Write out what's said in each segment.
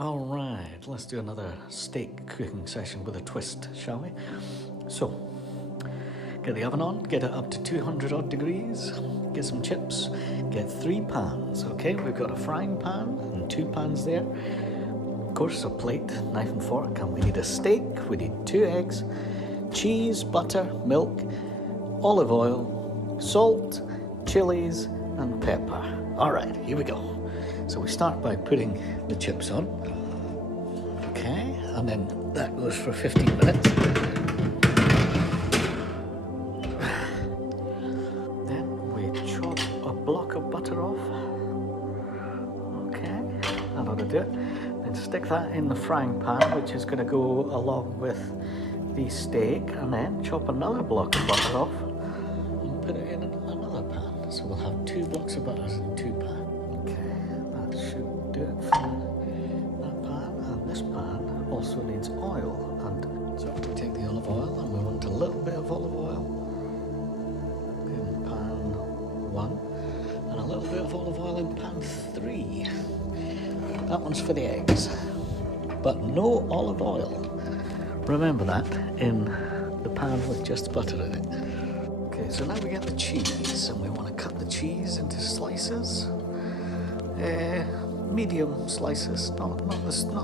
All right, let's do another steak cooking session with a twist, shall we? So, get the oven on, get it up to 200 odd degrees, get some chips, get 3 pans, okay? We've got a frying pan and 2 pans there. Of course, a plate, knife and fork, and we need a steak, we need 2 eggs, cheese, butter, milk, olive oil, salt, chilies, and pepper. All right, here we go. So we start by putting the chips on. Okay, and then that goes for 15 minutes. Then we chop a block of butter off. Okay, that ought to do it. Then stick that in the frying pan, which is going to go along with the steak, and then chop another block of butter off and put it in another pan. So we'll have 2 blocks of butter in 2 pans. Okay, that should do it for that pan, and this pan also needs oil, and so we take the olive oil and we want a little bit of olive oil in pan 1 and a little bit of olive oil in pan 3. That one's for the eggs, but no olive oil. Remember that in the pan with just butter in it. Okay, so now we get the cheese, and we want to cut the cheese into slices. Medium slices, not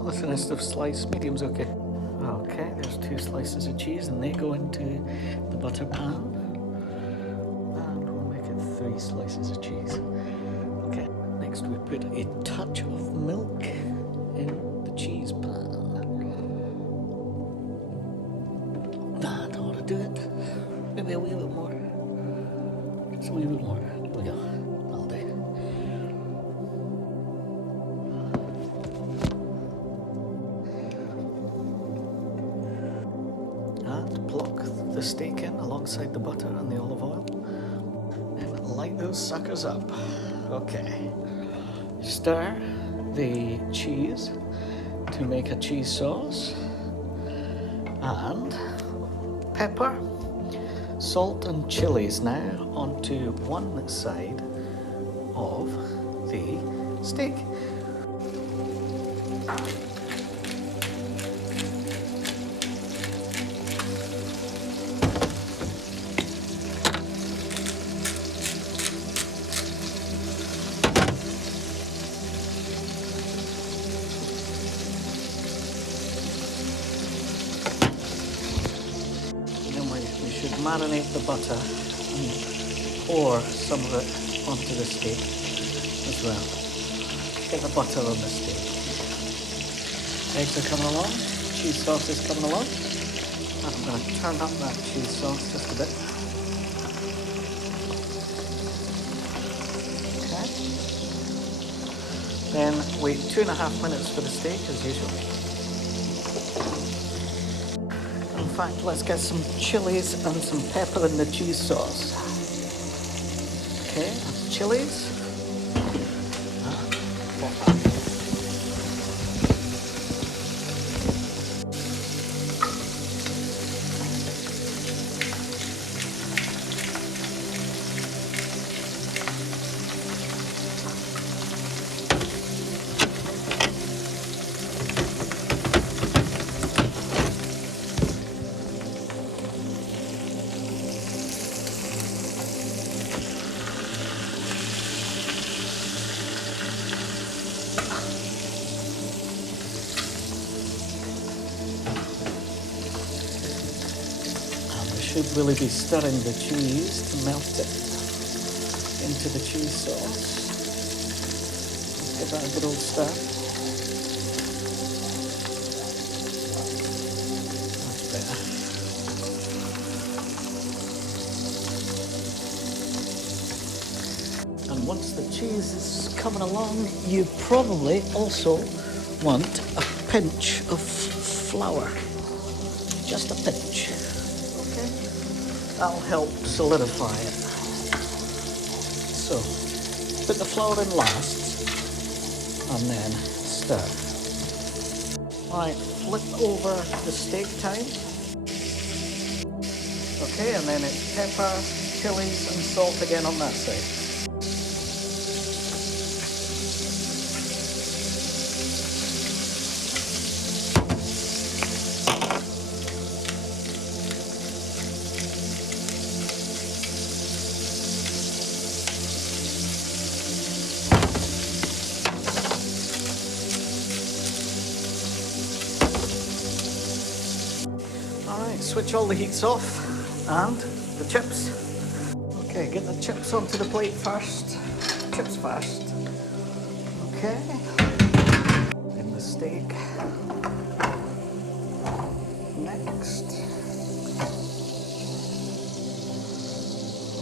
the thinnest of slice. Medium's okay. Okay, there's 2 slices of cheese, and they go into the butter pan. And we'll make it 3 slices of cheese. Okay, next we put a touch of milk in the cheese pan. That ought to do it. Maybe a wee bit more. Just a wee bit more. There we go. That'll do. And plonk the steak in alongside the butter and the olive oil. And light those suckers up. Okay. Stir the cheese to make a cheese sauce. And pepper, salt and chilies now onto one side of the steak. We should marinate the butter and pour some of it onto the steak as well. Get the butter on the steak. Eggs are coming along, cheese sauce is coming along. And I'm going to turn up that cheese sauce just a bit. Okay. Then wait 2.5 minutes for the steak as usual. In fact, let's get some chilies and some pepper in the cheese sauce. Okay, that's chilies. Should really be stirring the cheese to melt it into the cheese sauce. Let's give that a good old stir. That's better. And once the cheese is coming along, you probably also want a pinch of flour. Just a pinch. That'll help solidify it. So, put the flour in last, and then stir. Alright, flip over the steak time. Okay, and then it's pepper, chilies, and salt again on that side. Alright, switch all the heats off and the chips. Okay, get the chips onto the plate first. Chips first. Okay. In the steak. Next.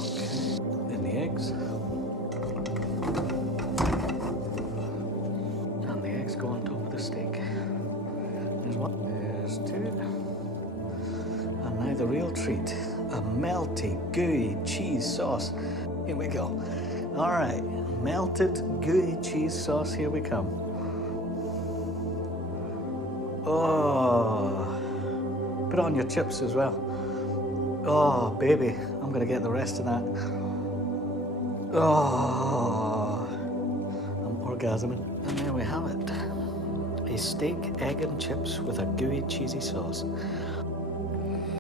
Okay. In the eggs. And the eggs go on top of the steak. There's one. There's two. And now the real treat. A melty, gooey cheese sauce. Here we go. All right, melted, gooey cheese sauce. Here we come. Oh, put it on your chips as well. Oh, baby, I'm gonna get the rest of that. Oh, I'm orgasming. And there we have it. A steak, egg and chips with a gooey cheesy sauce.